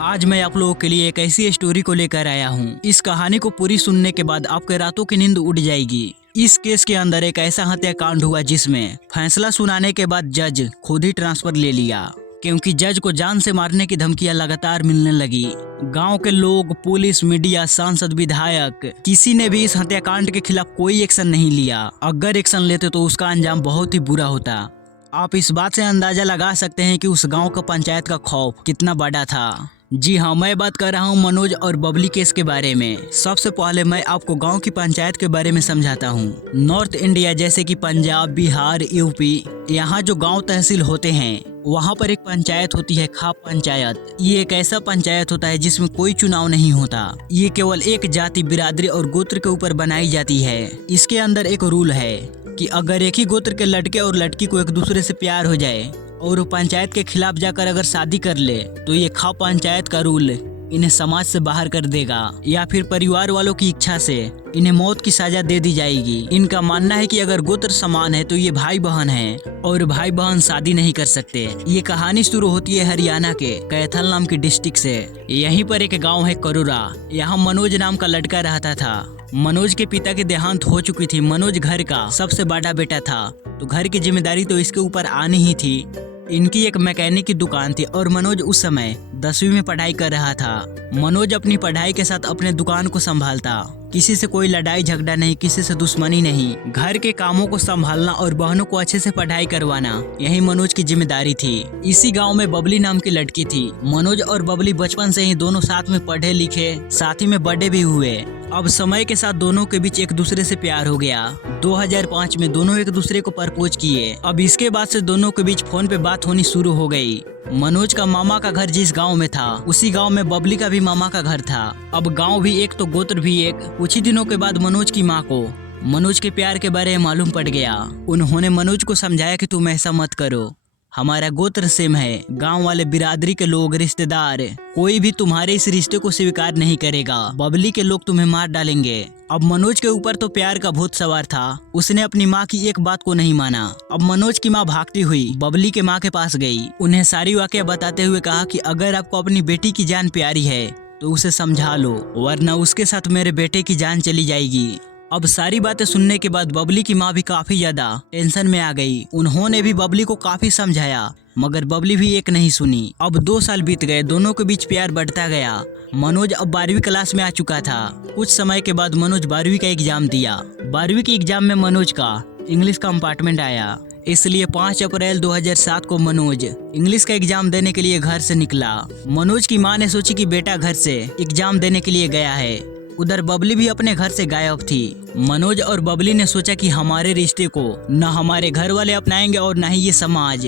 आज मैं आप लोगों के लिए एक ऐसी स्टोरी को लेकर आया हूँ। इस कहानी को पूरी सुनने के बाद आपके रातों की नींद उड़ जाएगी। इस केस के अंदर एक ऐसा हत्याकांड हुआ जिसमें फैसला सुनाने के बाद जज खुद ही ट्रांसफर ले लिया, क्योंकि जज को जान से मारने की धमकियां लगातार मिलने लगी। गांव के लोग, पुलिस, मीडिया, सांसद, विधायक, किसी ने भी इस हत्याकांड के खिलाफ कोई एक्शन नहीं लिया। अगर एक्शन लेते तो उसका अंजाम बहुत ही बुरा होता। आप इस बात से अंदाजा लगा सकते हैं कि उस गांव का पंचायत का खौफ कितना बड़ा था। जी हाँ, मैं बात कर रहा हूँ मनोज और बबली केस के बारे में। सबसे पहले मैं आपको गांव की पंचायत के बारे में समझाता हूँ। नॉर्थ इंडिया जैसे कि पंजाब, बिहार, यूपी, यहाँ जो गांव तहसील होते हैं वहाँ पर एक पंचायत होती है, खाप पंचायत। ये एक ऐसा पंचायत होता है जिसमें कोई चुनाव नहीं होता। ये केवल एक जाति, बिरादरी और गोत्र के ऊपर बनाई जाती है। इसके अंदर एक रूल है कि अगर एक ही गोत्र के लड़के और लड़की को एक दूसरे से प्यार हो जाए और वो पंचायत के खिलाफ जाकर अगर शादी कर ले तो ये खाप पंचायत का रूल इन्हें समाज से बाहर कर देगा, या फिर परिवार वालों की इच्छा से इन्हें मौत की सजा दे दी जाएगी। इनका मानना है कि अगर गोत्र समान है तो ये भाई बहन हैं और भाई बहन शादी नहीं कर सकते। ये कहानी शुरू होती है हरियाणा के कैथल नाम की डिस्ट्रिक्ट से। यहीं पर एक गांव है करोरा। यहाँ मनोज नाम का लड़का रहता था। मनोज के पिता की देहांत हो चुकी थी। मनोज घर का सबसे बड़ा बेटा था, तो घर की जिम्मेदारी तो इसके ऊपर आनी ही थी। इनकी एक मैकेनिक की दुकान थी और मनोज उस समय 10वीं में पढ़ाई कर रहा था। मनोज अपनी पढ़ाई के साथ अपने दुकान को संभालता। किसी से कोई लड़ाई झगड़ा नहीं, किसी से दुश्मनी नहीं। घर के कामों को संभालना और बहनों को अच्छे से पढ़ाई करवाना, यही मनोज की जिम्मेदारी थी। इसी गांव में बबली नाम की लड़की थी। मनोज और बबली बचपन से ही दोनों साथ में पढ़े लिखे, साथ ही में बड़े भी हुए। अब समय के साथ दोनों के बीच एक दूसरे से प्यार हो गया। 2005 में दोनों एक दूसरे को प्रपोज किए। अब इसके बाद से दोनों के बीच फोन पे बात होनी शुरू हो गई। मनोज का मामा का घर जिस गांव में था उसी गांव में बबली का भी मामा का घर था। अब गांव भी एक तो गोत्र भी एक। कुछ ही दिनों के बाद मनोज की माँ को मनोज के प्यार के बारे में मालूम पड़ गया। उन्होंने मनोज को समझाया कि तुम ऐसा मत करो, हमारा गोत्र सेम है। गांव वाले, बिरादरी के लोग, रिश्तेदार, कोई भी तुम्हारे इस रिश्ते को स्वीकार नहीं करेगा। बबली के लोग तुम्हें मार डालेंगे। अब मनोज के ऊपर तो प्यार का भूत सवार था। उसने अपनी माँ की एक बात को नहीं माना। अब मनोज की माँ भागती हुई बबली के माँ के पास गई। उन्हें सारी वाकया बताते हुए कहा कि अगर आपको अपनी बेटी की जान प्यारी है तो उसे समझा लो, वरना उसके साथ मेरे बेटे की जान चली जाएगी। अब सारी बातें सुनने के बाद बबली की माँ भी काफी ज्यादा टेंशन में आ गई। उन्होंने भी बबली को काफी समझाया, मगर बबली भी एक नहीं सुनी। अब 2 साल बीत गए, दोनों के बीच प्यार बढ़ता गया। मनोज अब 12वीं क्लास में आ चुका था। कुछ समय के बाद मनोज 12वीं का एग्जाम दिया। 12वीं के एग्जाम में मनोज का इंग्लिश कंपार्टमेंट आया, इसलिए 5 अप्रैल 2007 को मनोज इंग्लिश का एग्जाम देने के लिए घर से निकला। मनोज की माँ ने सोची कि बेटा घर से एग्जाम देने के लिए गया है। उधर बबली भी अपने घर से गायब थी। मनोज और बबली ने सोचा कि हमारे रिश्ते को न हमारे घर वाले अपनाएंगे और न ही ये समाज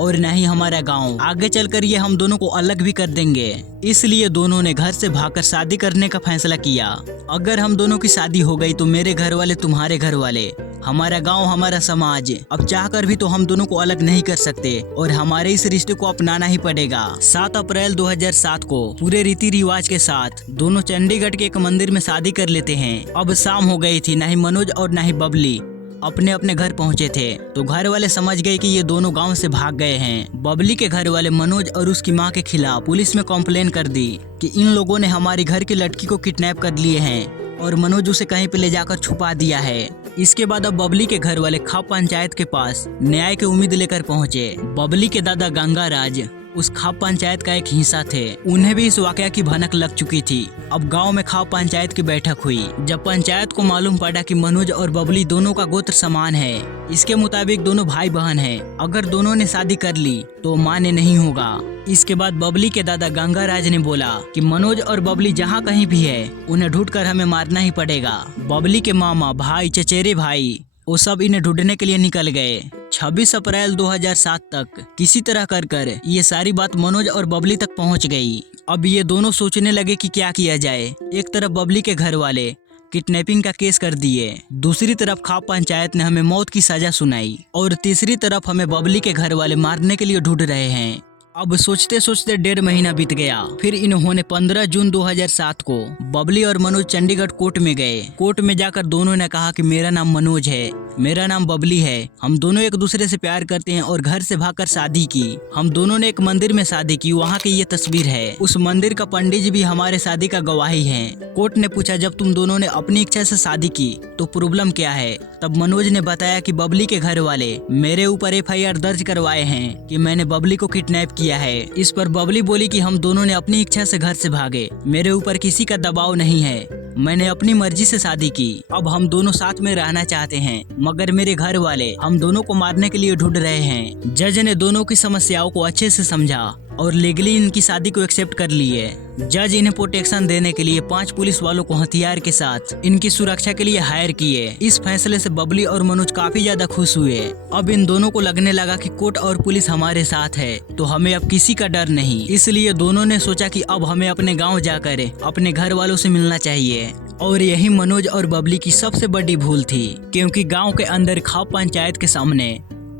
और न ही हमारा गांव। आगे चलकर ये हम दोनों को अलग भी कर देंगे। इसलिए दोनों ने घर से भागकर शादी करने का फैसला किया। अगर हम दोनों की शादी हो गई तो मेरे घर वाले, तुम्हारे घर वाले, हमारा गांव, हमारा समाज, अब चाहकर भी तो हम दोनों को अलग नहीं कर सकते और हमारे इस रिश्ते को अपनाना ही पड़ेगा। 7 अप्रैल 2007 को पूरे रीति रिवाज के साथ दोनों चंडीगढ़ के एक मंदिर में शादी कर लेते हैं। अब शाम हो गई थी। न ही मनोज और न ही बबली अपने अपने घर पहुंचे थे, तो घर वाले समझ गए कि ये दोनों गांव से भाग गए हैं। बबली के घर वाले मनोज और उसकी मां के खिलाफ पुलिस में कंप्लेन कर दी कि इन लोगों ने हमारी घर की लड़की को किडनैप कर लिए हैं और मनोज उसे कहीं पे ले जाकर छुपा दिया है। इसके बाद अब बबली के घर वाले खाप पंचायत के पास न्याय की उम्मीद लेकर पहुंचे। बबली के दादा गंगाराज उस खाप पंचायत का एक हिस्सा थे। उन्हें भी इस वाकया की भनक लग चुकी थी। अब गांव में खाप पंचायत की बैठक हुई। जब पंचायत को मालूम पड़ा कि मनोज और बबली दोनों का गोत्र समान है, इसके मुताबिक दोनों भाई बहन हैं, अगर दोनों ने शादी कर ली तो मान्य नहीं होगा। इसके बाद बबली के दादा गंगाराज ने बोला कि मनोज और बबली जहाँ कहीं भी है उन्हें ढूंढकर हमें मारना ही पड़ेगा। बबली के मामा, भाई, चचेरे भाई, वो सब इन्हें ढूंढने के लिए निकल गए। 26 अप्रैल 2007 तक किसी तरह कर ये सारी बात मनोज और बबली तक पहुंच गई। अब ये दोनों सोचने लगे कि क्या किया जाए। एक तरफ बबली के घर वाले किडनैपिंग का केस कर दिए, दूसरी तरफ खाप पंचायत ने हमें मौत की सजा सुनाई और तीसरी तरफ हमें बबली के घर वाले मारने के लिए ढूंढ रहे हैं। अब सोचते सोचते 1.5 महीना बीत गया। फिर इन्होंने 15 जून 2007 को बबली और मनोज चंडीगढ़ कोर्ट में गए। कोर्ट में जाकर दोनों ने कहा कि मेरा नाम मनोज है, मेरा नाम बबली है, हम दोनों एक दूसरे से प्यार करते हैं और घर से भागकर शादी की। हम दोनों ने एक मंदिर में शादी की, वहाँ की ये तस्वीर है। उस मंदिर का पंडित जी भी हमारे शादी का गवाही है। कोर्ट ने पूछा जब तुम दोनों ने अपनी इच्छा से शादी की तो प्रॉब्लम क्या है? तब मनोज ने बताया कि बबली के घर वाले मेरे ऊपर FIR दर्ज करवाए हैं कि मैंने बबली को किडनैप किया है। इस पर बबली बोली कि हम दोनों ने अपनी इच्छा से घर से भागे, मेरे ऊपर किसी का दबाव नहीं है, मैंने अपनी मर्जी से शादी की। अब हम दोनों साथ में रहना चाहते हैं, मगर मेरे घर वाले हम दोनों को मारने के लिए ढूंढ रहे हैं। जज ने दोनों की समस्याओं को अच्छे से समझा और लीगली इनकी शादी को एक्सेप्ट कर लिए। जज इन्हें प्रोटेक्शन देने के लिए 5 पुलिस वालों को हथियार के साथ इनकी सुरक्षा के लिए हायर किए। इस फैसले से बबली और मनोज काफी ज्यादा खुश हुए। अब इन दोनों को लगने लगा कि कोर्ट और पुलिस हमारे साथ है तो हमें अब किसी का डर नहीं। इसलिए दोनों ने सोचा कि अब हमें अपने गाँव जाकर अपने घर वालों से मिलना चाहिए। और यही मनोज और बबली की सबसे बड़ी भूल थी, क्योंकि गांव के अंदर खाप पंचायत के सामने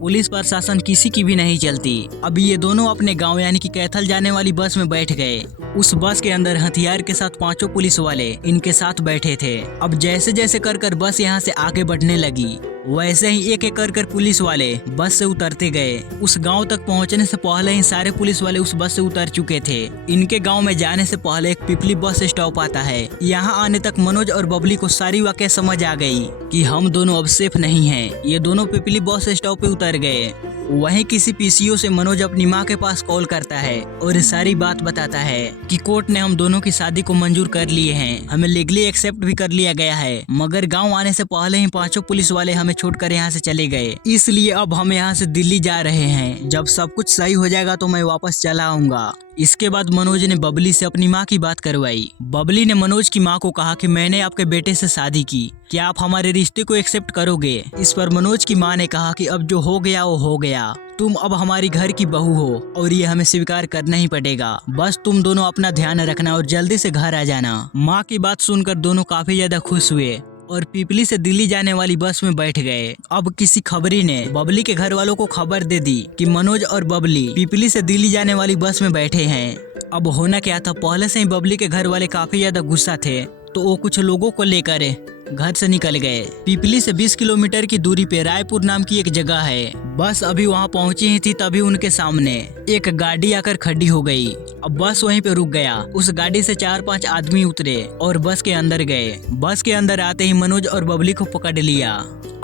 पुलिस प्रशासन किसी की भी नहीं चलती। अब ये दोनों अपने गांव यानी कि कैथल जाने वाली बस में बैठ गए। उस बस के अंदर हथियार के साथ 5 पुलिस वाले इनके साथ बैठे थे। अब जैसे जैसे कर बस यहाँ से आगे बढ़ने लगी, वैसे ही एक एक कर पुलिस वाले बस से उतरते गए। उस गांव तक पहुंचने से पहले ही सारे पुलिस वाले उस बस से उतर चुके थे। इनके गांव में जाने से पहले एक पिपली बस स्टॉप आता है। यहाँ आने तक मनोज और बबली को सारी वाकया समझ आ गई कि हम दोनों अब सेफ नहीं हैं। ये दोनों पिपली बस स्टॉप पे उतर गए। वहीं किसी PCO से मनोज अपनी माँ के पास कॉल करता है और सारी बात बताता है कि कोर्ट ने हम दोनों की शादी को मंजूर कर लिए हैं, हमें लीगली एक्सेप्ट भी कर लिया गया है, मगर गांव आने से पहले ही 5 पुलिस वाले हमें छोड़कर यहाँ से चले गए। इसलिए अब हम यहाँ से दिल्ली जा रहे हैं। जब सब कुछ सही हो जाएगा तो मैं वापस चला आऊंगा। इसके बाद मनोज ने बबली से अपनी माँ की बात करवाई। बबली ने मनोज की माँ को कहा कि मैंने आपके बेटे से शादी की, क्या आप हमारे रिश्ते को एक्सेप्ट करोगे? इस पर मनोज की माँ ने कहा कि अब जो हो गया वो हो गया, तुम अब हमारी घर की बहू हो और ये हमें स्वीकार करना ही पड़ेगा। बस तुम दोनों अपना ध्यान रखना और जल्दी से घर आ जाना। माँ की बात सुनकर दोनों काफी ज्यादा खुश हुए और पिपली से दिल्ली जाने वाली बस में बैठ गए। अब किसी खबरी ने बबली के घर वालों को खबर दे दी कि मनोज और बबली पिपली से दिल्ली जाने वाली बस में बैठे हैं। अब होना क्या था, पहले से ही बबली के घर वाले काफी ज्यादा गुस्सा थे तो वो कुछ लोगों को लेकर घर से निकल गए। पिपली से 20 किलोमीटर की दूरी पे रायपुर नाम की एक जगह है। बस अभी वहां पहुंची ही थी तभी उनके सामने एक गाड़ी आकर खड़ी हो गई। अब बस वहीं पे रुक गया। उस गाड़ी से 4-5 आदमी उतरे और बस के अंदर गए। बस के अंदर आते ही मनोज और बबली को पकड़ लिया।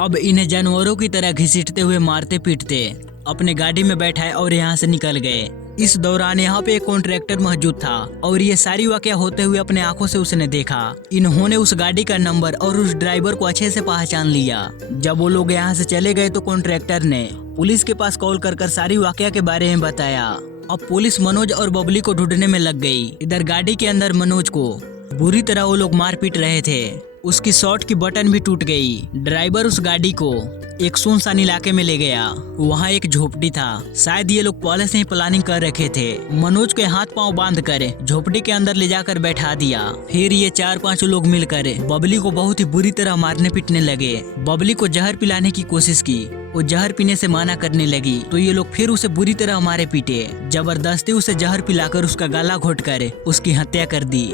अब इन्हें जानवरों की तरह घसीटते हुए मारते पीटते अपने गाड़ी में बैठाए और यहाँ से निकल गए। इस दौरान यहाँ पे एक कॉन्ट्रैक्टर मौजूद था और ये सारी वाकया होते हुए अपने आंखों से उसने देखा। इन्होंने उस गाड़ी का नंबर और उस ड्राइवर को अच्छे से पहचान लिया। जब वो लोग यहाँ से चले गए तो कॉन्ट्रैक्टर ने पुलिस के पास कॉल कर सारी वाकया के बारे में बताया। अब पुलिस मनोज और बबली को ढूंढने में लग गई। इधर गाड़ी के अंदर मनोज को बुरी तरह वो लोग मार पीट रहे थे। उसकी शॉर्ट की बटन भी टूट गई। ड्राइवर उस गाड़ी को एक सुनसान इलाके में ले गया। वहाँ एक झोपड़ी था। शायद ये लोग पहले से ही प्लानिंग कर रखे थे। मनोज के हाथ पांव बांध कर झोपड़ी के अंदर ले जाकर बैठा दिया। फिर ये 4-5 लोग मिलकर बबली को बहुत ही बुरी तरह मारने पीटने लगे। बबली को जहर पिलाने की कोशिश की, वो जहर पीने से मना करने लगी तो ये लोग फिर उसे बुरी तरह मारे पीटे। जबरदस्ती उसे जहर पिलाकर उसका गला घोट कर उसकी हत्या कर दी।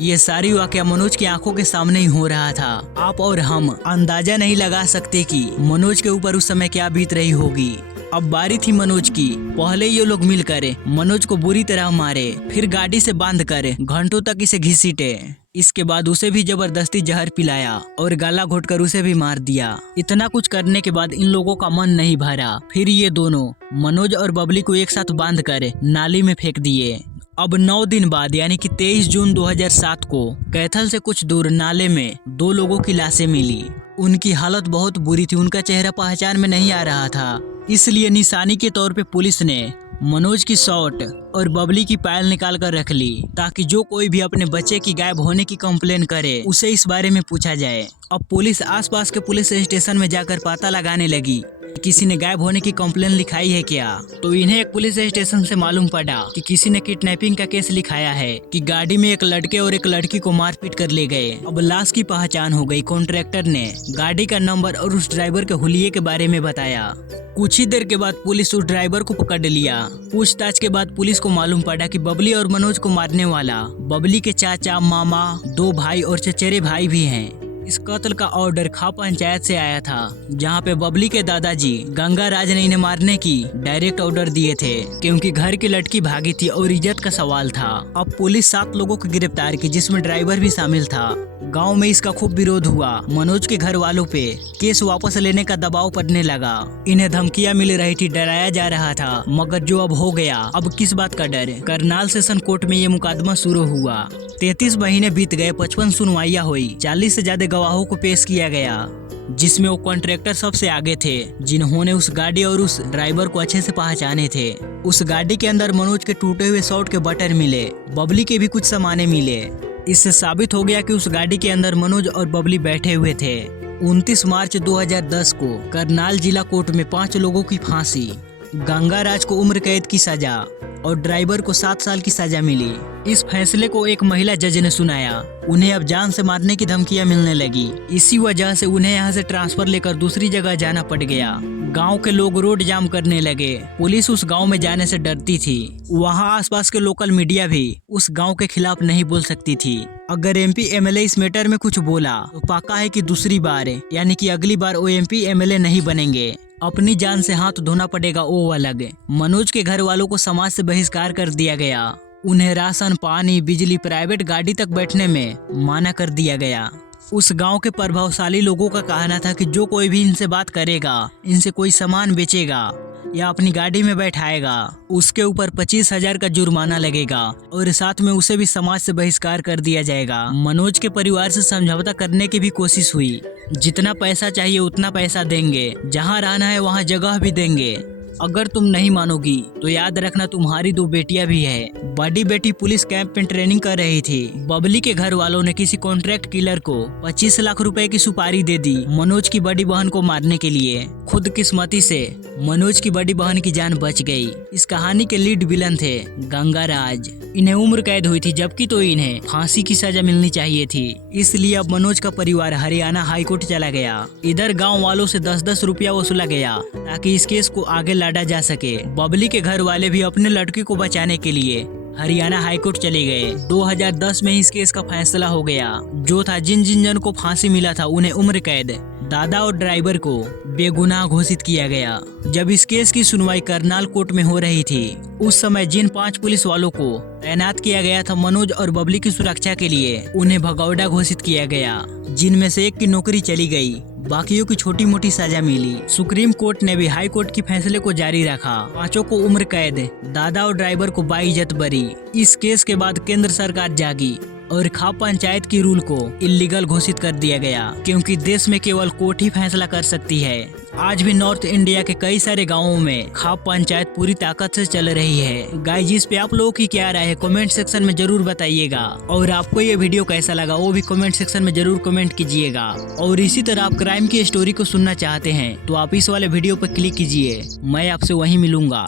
ये सारी वाकया मनोज की आंखों के सामने ही हो रहा था। आप और हम अंदाजा नहीं लगा सकते कि मनोज के ऊपर उस समय क्या बीत रही होगी। अब बारी थी मनोज की। पहले ये लोग मिलकर मनोज को बुरी तरह मारे, फिर गाड़ी से बांधकर घंटों तक इसे घसीटे। इसके बाद उसे भी जबरदस्ती जहर पिलाया और गला घोटकर उसे भी मार दिया। इतना कुछ करने के बाद इन लोगों का मन नहीं भरा। फिर ये दोनों मनोज और बबली को एक साथ बांधकर नाली में फेंक दिए। अब 9 दिन बाद यानी कि 23 जून 2007 को कैथल से कुछ दूर नाले में 2 लोगों की लाशें मिली। उनकी हालत बहुत बुरी थी। उनका चेहरा पहचान में नहीं आ रहा था। इसलिए निशानी के तौर पे पुलिस ने मनोज की शॉर्ट और बबली की पायल निकाल कर रख ली, ताकि जो कोई भी अपने बच्चे की गायब होने की कंप्लेन करे उसे इस बारे में पूछा जाए। अब पुलिस आसपास के पुलिस स्टेशन में जाकर पता लगाने लगी किसी ने गायब होने की कंप्लेन लिखाई है क्या। तो इन्हें एक पुलिस स्टेशन से मालूम पड़ा कि किसी ने किडनैपिंग का केस लिखाया है कि गाड़ी में एक लड़के और एक लड़की को मारपीट कर ले गए। अब लाश की पहचान हो गई। कॉन्ट्रैक्टर ने गाड़ी का नंबर और उस ड्राइवर के हुलिये के बारे में बताया। कुछ ही देर के बाद पुलिस उस ड्राइवर को पकड़ लिया। पूछताछ के बाद पुलिस को मालूम पड़ा कि बबली और मनोज को मारने वाला बबली के चाचा, मामा, 2 भाई और चचेरे भाई भी हैं। इस कत्ल का ऑर्डर खा पंचायत से आया था, जहां पे बबली के दादाजी गंगाराज ने इन्हें मारने की डायरेक्ट ऑर्डर दिए थे, क्योंकि घर की लड़की भागी थी और इज्जत का सवाल था। अब पुलिस 7 लोगों को गिरफ्तार की, जिसमें ड्राइवर भी शामिल था। गांव में इसका खूब विरोध हुआ। मनोज के घर वालों पे केस वापस लेने का दबाव पड़ने लगा। इन्हें धमकियां मिल रही थी, डराया जा रहा था, मगर जो अब हो गया, अब किस बात का डर। करनाल सेशन कोर्ट में ये मुकदमा शुरू हुआ। 33 महीने बीत गए, 55 सुनवाइयां हुई, 40 से ज्यादा गवाहों को पेश किया गया, जिसमें वो कॉन्ट्रैक्टर सबसे आगे थे, जिन्होंने उस गाड़ी और उस ड्राइवर को अच्छे से पहचाने थे। उस गाड़ी के अंदर मनोज के टूटे हुए शॉर्ट के बटन मिले, बबली के भी कुछ सामाने मिले। इससे साबित हो गया कि उस गाड़ी के अंदर मनोज और बबली बैठे हुए थे। 29 मार्च 2010 को करनाल जिला कोर्ट में 5 लोगों की फांसी, गंगाराज को उम्र कैद की सजा और ड्राइवर को 7 साल की सजा मिली। इस फैसले को एक महिला जज ने सुनाया। उन्हें अब जान से मारने की धमकियां मिलने लगी। इसी वजह से उन्हें यहाँ से ट्रांसफर लेकर दूसरी जगह जाना पड़ गया। गांव के लोग रोड जाम करने लगे। पुलिस उस गांव में जाने से डरती थी। वहां आसपास के लोकल मीडिया भी उस गांव के खिलाफ नहीं बोल सकती थी। अगर एमपी एमएलए इस मैटर में कुछ बोला तो पक्का है कि दूसरी बार, यानी कि अगली बार वो एमपी एमएलए नहीं बनेंगे। अपनी जान से हाथ धोना पड़ेगा वो अलग। मनोज के घर वालों को समाज से बहिष्कार कर दिया गया। उन्हें राशन, पानी, बिजली, प्राइवेट गाड़ी तक बैठने में माना कर दिया गया। उस गांव के प्रभावशाली लोगों का कहना था कि जो कोई भी इनसे बात करेगा, इनसे कोई सामान बेचेगा या अपनी गाड़ी में बैठाएगा, उसके ऊपर 25,000 का जुर्माना लगेगा और साथ में उसे भी समाज से बहिष्कार कर दिया जाएगा। मनोज के परिवार से समझौता करने की भी कोशिश हुई। जितना पैसा चाहिए उतना पैसा देंगे, जहाँ रहना है वहाँ जगह भी देंगे। अगर तुम नहीं मानोगी तो याद रखना तुम्हारी 2 बेटियां भी है। बड़ी बेटी पुलिस कैंप में ट्रेनिंग कर रही थी। बबली के घर वालों ने किसी कॉन्ट्रैक्ट किलर को 25 लाख रुपए की सुपारी दे दी मनोज की बड़ी बहन को मारने के लिए। खुद किस्मती से मनोज की बड़ी बहन की जान बच गई। इस कहानी के लीड विलन थे गंगाराज। इन्हें उम्र कैद हुई थी, जबकि तो इन्हें फांसी की सजा मिलनी चाहिए थी। इसलिए अब मनोज का परिवार हरियाणा हाईकोर्ट चला गया। इधर गाँव वालों से 10-10 रुपया वसूला गया ताकि इस केस को आगे लड़ा जा सके। बबली के घर वाले भी अपने लड़की को बचाने के लिए हरियाणा हाईकोर्ट चले गए। 2010 में इस केस का फैसला हो गया। जो था जिन जन को फांसी मिला था उन्हें उम्र कैद, दादा और ड्राइवर को बेगुनाह घोषित किया गया। जब इस केस की सुनवाई करनाल कोर्ट में हो रही थी, उस समय जिन 5 पुलिस वालों को तैनात किया गया था मनोज और बबली की सुरक्षा के लिए, उन्हें भगौड़ा घोषित किया गया, जिनमें से एक की नौकरी चली गई, बाकियों की छोटी मोटी सजा मिली। सुप्रीम कोर्ट ने भी हाई कोर्ट के फैसले को जारी रखा। 5 को उम्र कैद, दादा और ड्राइवर को बाइज्जत बरी। इस केस के बाद केंद्र सरकार जागी और खाप पंचायत की रूल को इलीगल घोषित कर दिया गया, क्योंकि देश में केवल कोर्ट ही फैसला कर सकती है। आज भी नॉर्थ इंडिया के कई सारे गांवों में खाप पंचायत पूरी ताकत से चल रही है। गाइस, इस पे आप लोगों की क्या राय है कमेंट सेक्शन में जरूर बताइएगा। और आपको ये वीडियो कैसा लगा वो भी कमेंट सेक्शन में जरूर कमेंट कीजिएगा। और इसी तरह आप क्राइम की स्टोरी को सुनना चाहते हैं तो आप इस वाले वीडियो पर क्लिक कीजिए। मैं आपसे वहीं मिलूंगा।